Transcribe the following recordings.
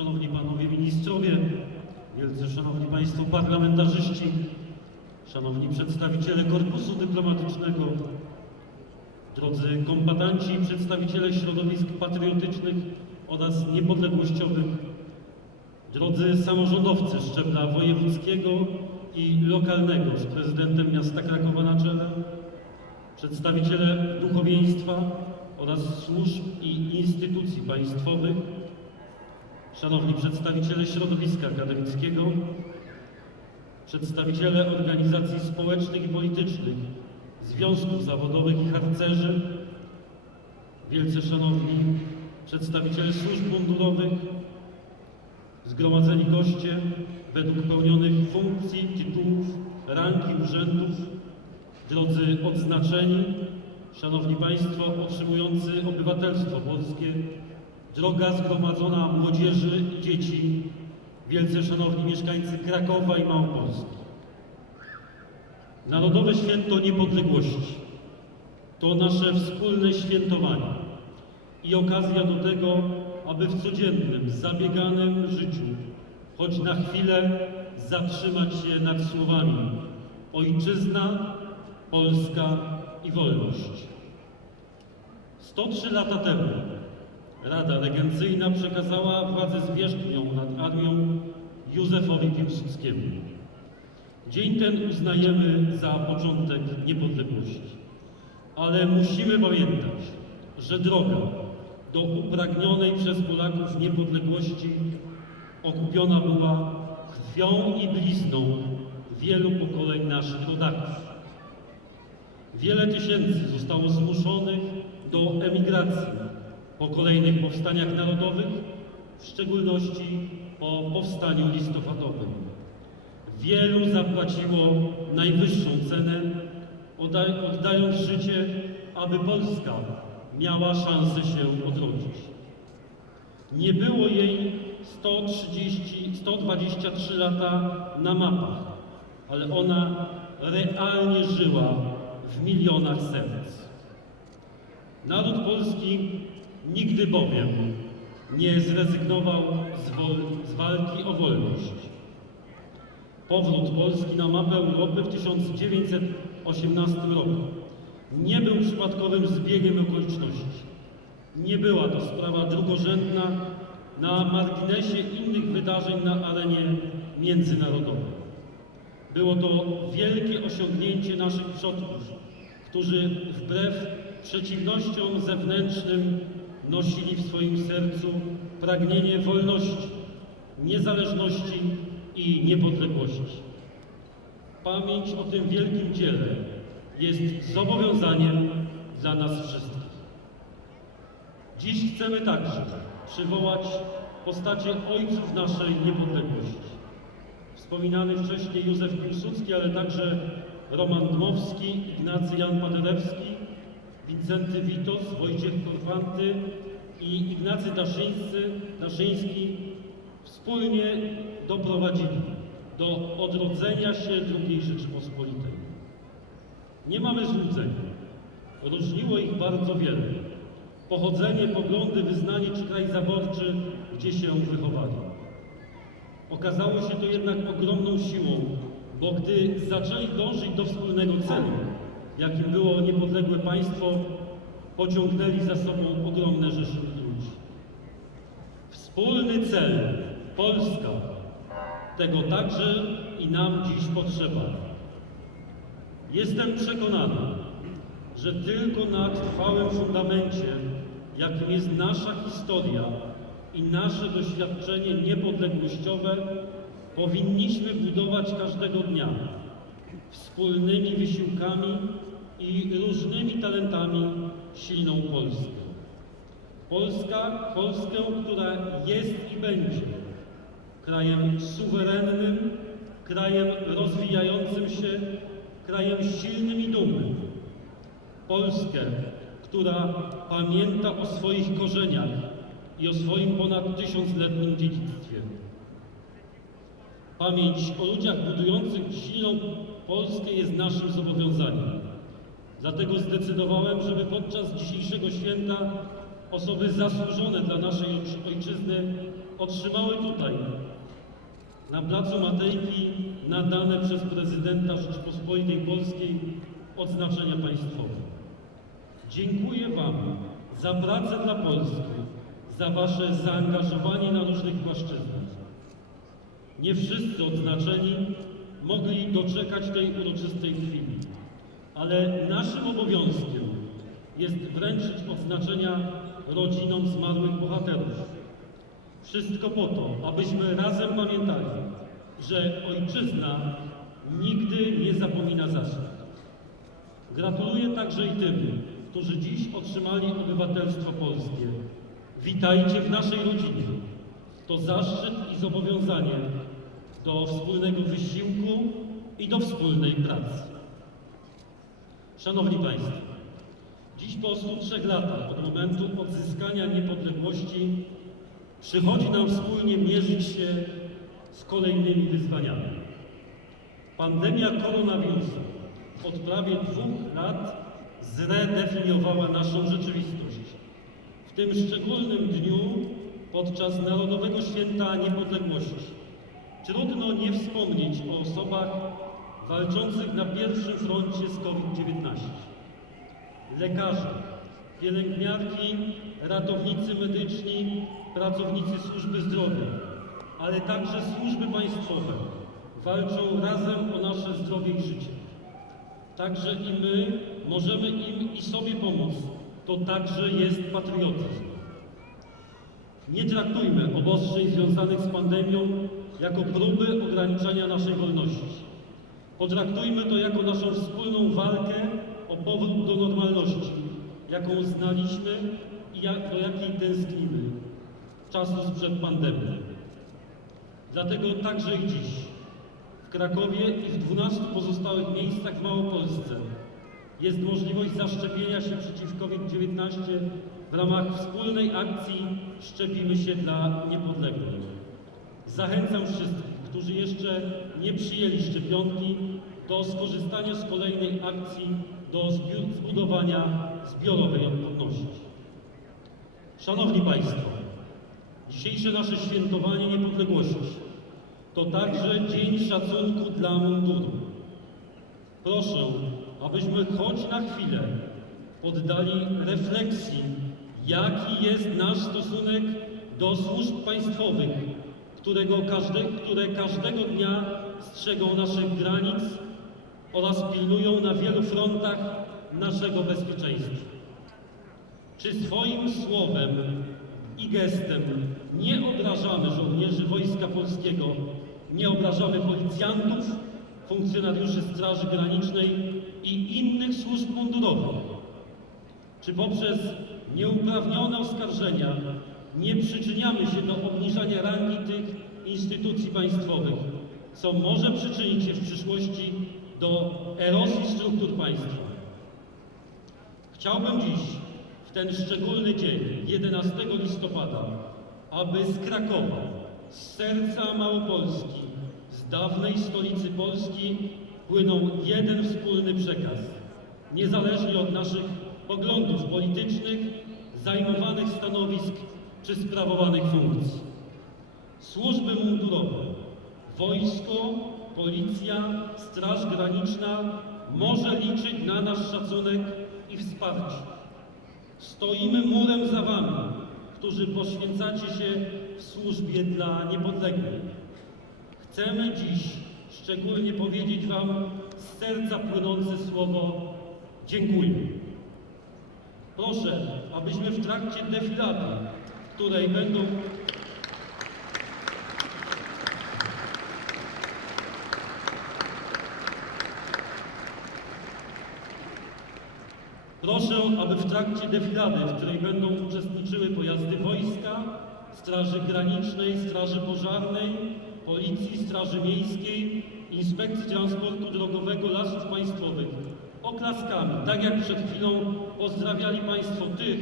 Szanowni Panowie Ministrowie, Wielce Szanowni Państwo Parlamentarzyści, Szanowni Przedstawiciele Korpusu Dyplomatycznego, Drodzy kombatanci i przedstawiciele środowisk patriotycznych oraz niepodległościowych, Drodzy samorządowcy szczebla wojewódzkiego i lokalnego z prezydentem miasta Krakowa na czele, przedstawiciele duchowieństwa oraz służb i instytucji państwowych, szanowni przedstawiciele środowiska akademickiego, przedstawiciele organizacji społecznych i politycznych, związków zawodowych i harcerzy, wielce szanowni przedstawiciele służb mundurowych, zgromadzeni goście według pełnionych funkcji, tytułów, rangi, urzędów, drodzy odznaczeni, szanowni państwo otrzymujący obywatelstwo polskie, droga zgromadzona młodzieży i dzieci, wielce szanowni mieszkańcy Krakowa i Małopolski. Narodowe Święto Niepodległości to nasze wspólne świętowanie i okazja do tego, aby w codziennym, zabieganym życiu, choć na chwilę, zatrzymać się nad słowami Ojczyzna, Polska i wolność. 103 lata temu Rada Regencyjna przekazała władzę zwierzchnią nad armią Józefowi Piłsudskiemu. Dzień ten uznajemy za początek niepodległości. Ale musimy pamiętać, że droga do upragnionej przez Polaków niepodległości okupiona była krwią i blizną wielu pokoleń naszych rodaków. Wiele tysięcy zostało zmuszonych do emigracji po kolejnych powstaniach narodowych, w szczególności po powstaniu listopadowym. Wielu zapłaciło najwyższą cenę, odda- oddając życie, aby Polska miała szansę się odrodzić. Nie było jej 130, 123 lata na mapach, ale ona realnie żyła w milionach serc. Naród polski nigdy bowiem nie zrezygnował z, z walki o wolność. Powrót Polski na mapę Europy w 1918 roku nie był przypadkowym zbiegiem okoliczności. Nie była to sprawa drugorzędna na marginesie innych wydarzeń na arenie międzynarodowej. Było to wielkie osiągnięcie naszych przodków, którzy wbrew przeciwnościom zewnętrznym nosili w swoim sercu pragnienie wolności, niezależności i niepodległości. Pamięć o tym wielkim dziele jest zobowiązaniem dla nas wszystkich. Dziś chcemy także przywołać postacie ojców naszej niepodległości. Wspominany wcześniej Józef Piłsudski, ale także Roman Dmowski, Ignacy Jan Paderewski, Wincenty Witos, Wojciech Korfanty i Ignacy Daszyńscy, Daszyński wspólnie doprowadzili do odrodzenia się II Rzeczypospolitej. Nie mamy złudzeń. Różniło ich bardzo wiele. Pochodzenie, poglądy, wyznanie czy kraj zaborczy, gdzie się wychowali. Okazało się to jednak ogromną siłą, bo gdy zaczęli dążyć do wspólnego celu, jakim było niepodległe państwo, pociągnęli za sobą ogromne rzesze ludzi. Wspólny cel Polska. Tego także i nam dziś potrzeba. Jestem przekonany, że tylko na trwałym fundamencie, jakim jest nasza historia i nasze doświadczenie niepodległościowe, powinniśmy budować każdego dnia wspólnymi wysiłkami i różnymi talentami silną Polskę. Polska, Polskę, która jest i będzie krajem suwerennym, krajem rozwijającym się, krajem silnym i dumnym. Polskę, która pamięta o swoich korzeniach i o swoim ponad tysiącletnim dziedzictwie. Pamięć o ludziach budujących silną Polskę jest naszym zobowiązaniem. Dlatego zdecydowałem, żeby podczas dzisiejszego święta osoby zasłużone dla naszej ojczy- ojczyzny otrzymały tutaj, na Placu Matejki, nadane przez prezydenta Rzeczypospolitej Polskiej odznaczenia państwowe. Dziękuję Wam za pracę dla Polski, za Wasze zaangażowanie na różnych płaszczyznach. Nie wszyscy odznaczeni mogli doczekać tej uroczystej chwili, ale naszym obowiązkiem jest wręczyć odznaczenia rodzinom zmarłych bohaterów. Wszystko po to, abyśmy razem pamiętali, że ojczyzna nigdy nie zapomina zasług. Gratuluję także i tym, którzy dziś otrzymali obywatelstwo polskie. Witajcie w naszej rodzinie. To zaszczyt i zobowiązanie do wspólnego wysiłku i do wspólnej pracy. Szanowni Państwo, dziś po 103 latach od momentu odzyskania niepodległości przychodzi nam wspólnie mierzyć się z kolejnymi wyzwaniami. Pandemia koronawirusa od prawie dwóch lat zredefiniowała naszą rzeczywistość. W tym szczególnym dniu, podczas Narodowego Święta Niepodległości, trudno nie wspomnieć o osobach walczących na pierwszym froncie z COVID-19. Lekarze, pielęgniarki, ratownicy medyczni, pracownicy służby zdrowia, ale także służby państwowe walczą razem o nasze zdrowie i życie. Także i my możemy im i sobie pomóc. To także jest patriotyzm. Nie traktujmy obostrzeń związanych z pandemią jako próby ograniczania naszej wolności. Potraktujmy to jako naszą wspólną walkę o powrót do normalności, jaką znaliśmy i jak, do jakiej tęsknimy czasu sprzed pandemii. Dlatego także i dziś w Krakowie i w 12 pozostałych miejscach w Małopolsce jest możliwość zaszczepienia się przeciw COVID-19 w ramach wspólnej akcji Szczepimy się dla niepodległych. Zachęcam wszystkich, którzy jeszcze nie przyjęli szczepionki, do skorzystania z kolejnej akcji do zbudowania zbiorowej odporności. Szanowni Państwo, dzisiejsze nasze świętowanie niepodległości to także dzień szacunku dla munduru. Proszę, abyśmy choć na chwilę poddali refleksji, jaki jest nasz stosunek do służb państwowych, którego każde, które każdego dnia strzegą naszych granic oraz pilnują na wielu frontach naszego bezpieczeństwa. Czy swoim słowem i gestem nie obrażamy żołnierzy Wojska Polskiego, nie obrażamy policjantów, funkcjonariuszy Straży Granicznej i innych służb mundurowych? Czy poprzez nieuprawnione oskarżenia nie przyczyniamy się do obniżania rangi tych instytucji państwowych, co może przyczynić się w przyszłości do erozji struktur państwa? Chciałbym dziś, w ten szczególny dzień, 11 listopada, aby z Krakowa, z serca Małopolski, z dawnej stolicy Polski płynął jeden wspólny przekaz, niezależnie od naszych poglądów politycznych, zajmowanych stanowisk czy sprawowanych funkcji. Służby mundurowe, wojsko, policja, straż graniczna może liczyć na nasz szacunek i wsparcie. Stoimy murem za Wami, którzy poświęcacie się w służbie dla niepodległych. Chcemy dziś szczególnie powiedzieć Wam z serca płynące słowo dziękuję. Proszę, abyśmy w trakcie defilady, której będą Proszę, aby w trakcie defilady, w której będą uczestniczyły pojazdy wojska, Straży Granicznej, Straży Pożarnej, Policji, Straży Miejskiej, Inspekcji Transportu Drogowego, Lasów Państwowych, oklaskami, tak jak przed chwilą pozdrawiali Państwo tych,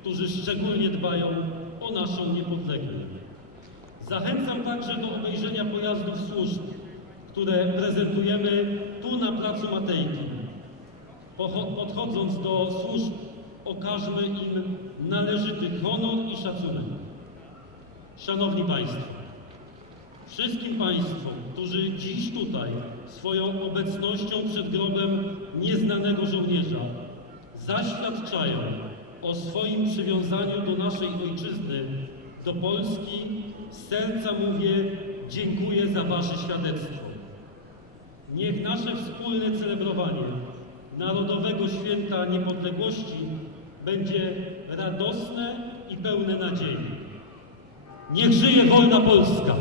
którzy szczególnie dbają o naszą niepodległość. Zachęcam także do obejrzenia pojazdów służb, które prezentujemy tu na Placu Matejki. Podchodząc do służb, okażmy im należyty honor i szacunek. Szanowni Państwo, wszystkim Państwu, którzy dziś tutaj swoją obecnością przed grobem nieznanego żołnierza zaświadczają o swoim przywiązaniu do naszej ojczyzny, do Polski, z serca mówię dziękuję za Wasze świadectwo. Niech nasze wspólne celebrowanie Narodowego Święta Niepodległości będzie radosne i pełne nadziei. Niech żyje wolna Polska!